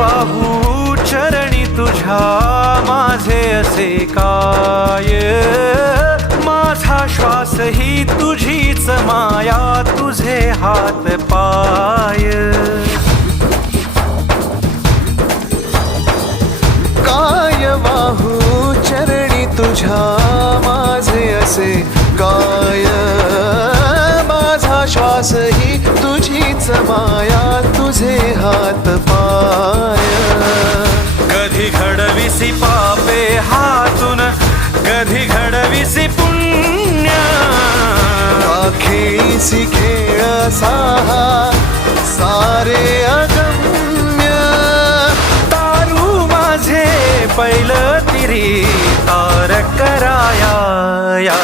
वाहू चरणी तुझ्या माझे असे काय, माझा श्वास ही तुझीच माया, तुझे हात पाय. काय वाहू चरणी तुझ्या माझे असे काय, माझा श्वास ही तुझीच माया, तुझे हात पाय. कधी घडविसी पापे हातून, कधी घडविसी पुण्य, खेळीसी खेळ साहा सारे अगम्य. तारू माझे पैल तिरी तार कराया.